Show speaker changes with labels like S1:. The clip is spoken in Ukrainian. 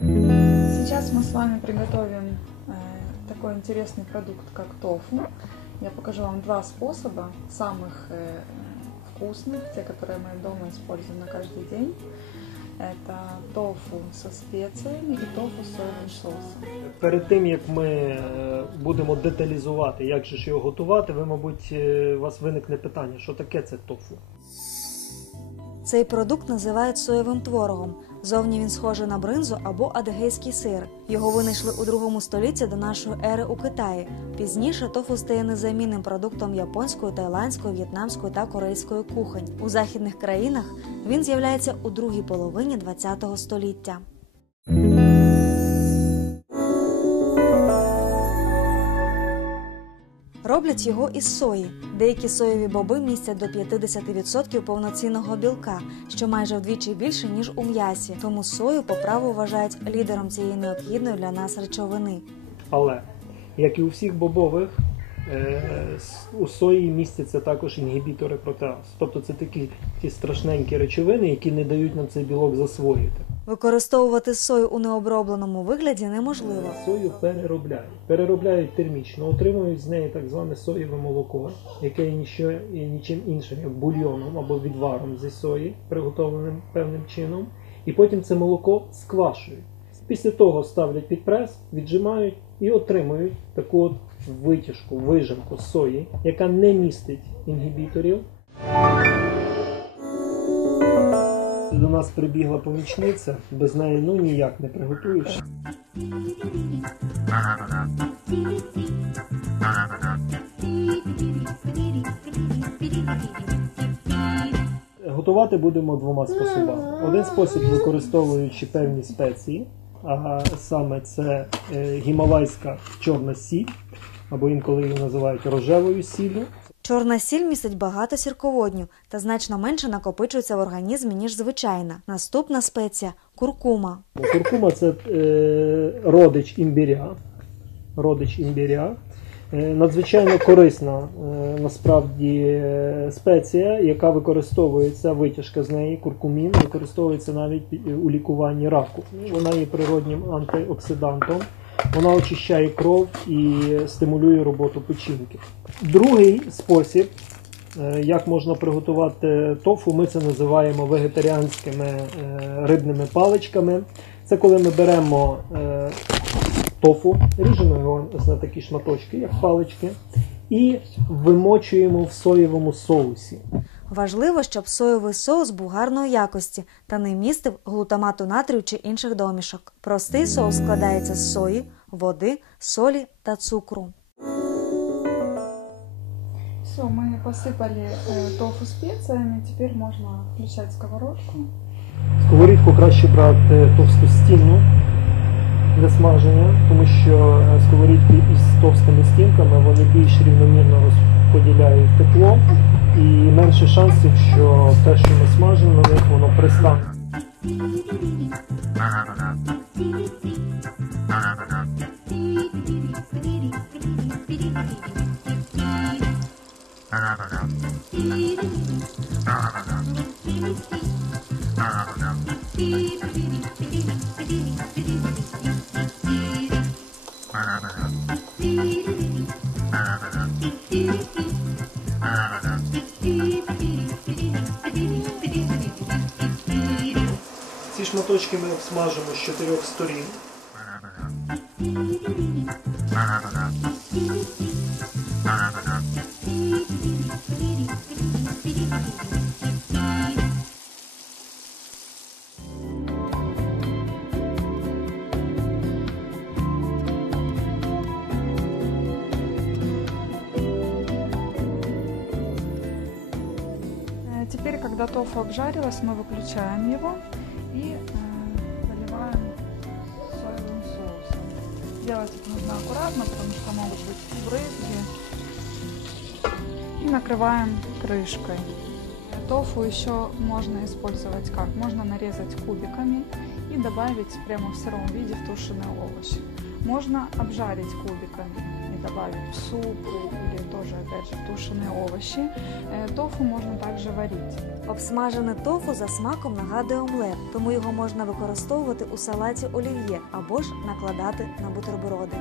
S1: Сейчас мы с вами приготовим э, такой интересный продукт, как тофу. Я покажу вам два способа, самых э, вкусных, те, которые мы дома используем на каждый день. Это тофу со специями и тофу с соевым соусом.
S2: Перед тим як ми е, будемо деталізувати, як же ж його готувати, ви, мабуть, е, у вас виникне питання, що таке це тофу.
S3: Цей продукт називають соєвим творогом. Зовні він схожий на бринзу або адгейський сир. Його винайшли у другому столітті до нашої ери у Китаї. Пізніше тофу стає незамінним продуктом японської, тайландської, в'єтнамської та корейської кухонь. У західних країнах він з'являється у другій половині ХХ століття. Роблять його із сої. Деякі соєві боби містять до 50% повноцінного білка, що майже вдвічі більше ніж у м'ясі. Тому сою по праву вважають лідером цієї необхідної для нас речовини.
S2: Але, як і у всіх бобових, е, у сої містяться також інгібітори протеаз. Тобто це такі ті страшненькі речовини, які не дають нам цей білок засвоїти.
S3: Використовувати сою у необробленому вигляді неможливо.
S2: Сою переробляють. Переробляють термічно, отримують з неї так зване соєве молоко, яке є ніщо, є нічим іншим, як бульйоном або відваром зі сої, приготовленим певним чином, і потім це молоко сквашують. Після того ставлять під прес, віджимають і отримують таку от витяжку, вижимку сої, яка не містить інгібіторів. До нас прибігла помічниця, без неї ну ніяк не приготуєш. Готувати будемо двома способами. Один спосіб використовуючи певні спеції, а саме це е, гімалайська чорна сіль, або інколи її називають рожевою сіллю.
S3: Чорна сіль містить багато сірководню та значно менше накопичується в організмі, ніж звичайна. Наступна спеція куркума.
S2: Ну, Куркума це е, родич імбіря. Родич імбіря. Е, надзвичайно корисна е, насправді е, спеція, яка використовується, витяжка з неї, куркумін, використовується навіть у лікуванні раку. Вона є природнім антиоксидантом, вона очищає кров і стимулює роботу печінки. Другий спосіб, Е, Як можна приготувати тофу, ми це називаємо вегетаріанськими е, рибними паличками. Це коли ми беремо е, тофу, ріжемо його на такі шматочки, як палички, і вимочуємо в соєвому соусі.
S3: Важливо, щоб соєвий соус був гарної якості та не містив глутамату натрію чи інших домішок. Простий соус складається з сої, води, солі та цукру.
S1: Все, мы посыпали э, тофу специями, теперь можно включать сковородку.
S2: Сковорідку краще брати товстостінну для смаження, тому що е, сковорідки із товстими стінками вони більш рівномірно розподіляють тепло і менше шансів, що те, що ми смажимо, на них воно пристане. Ці шматочки ми обсмажимо з чотирьох сторін.
S1: Э, Теперь, когда тофу обжарилась, мы выключаем его делать это нужно аккуратно, потому что могут быть брызги. И накрываем крышкой. Тофу еще можно использовать как? Можно нарезать кубиками и добавить прямо в сыром виде в тушеные овощи. Можно обжарить кубиками и добавить в суп или тоже, тушеные овощи. Э, Тофу можно также варить.
S3: Обсмажене тофу за смаком нагадує омлет, тому його можна використовувати у салаті олів'є або ж накладати на бутерброди.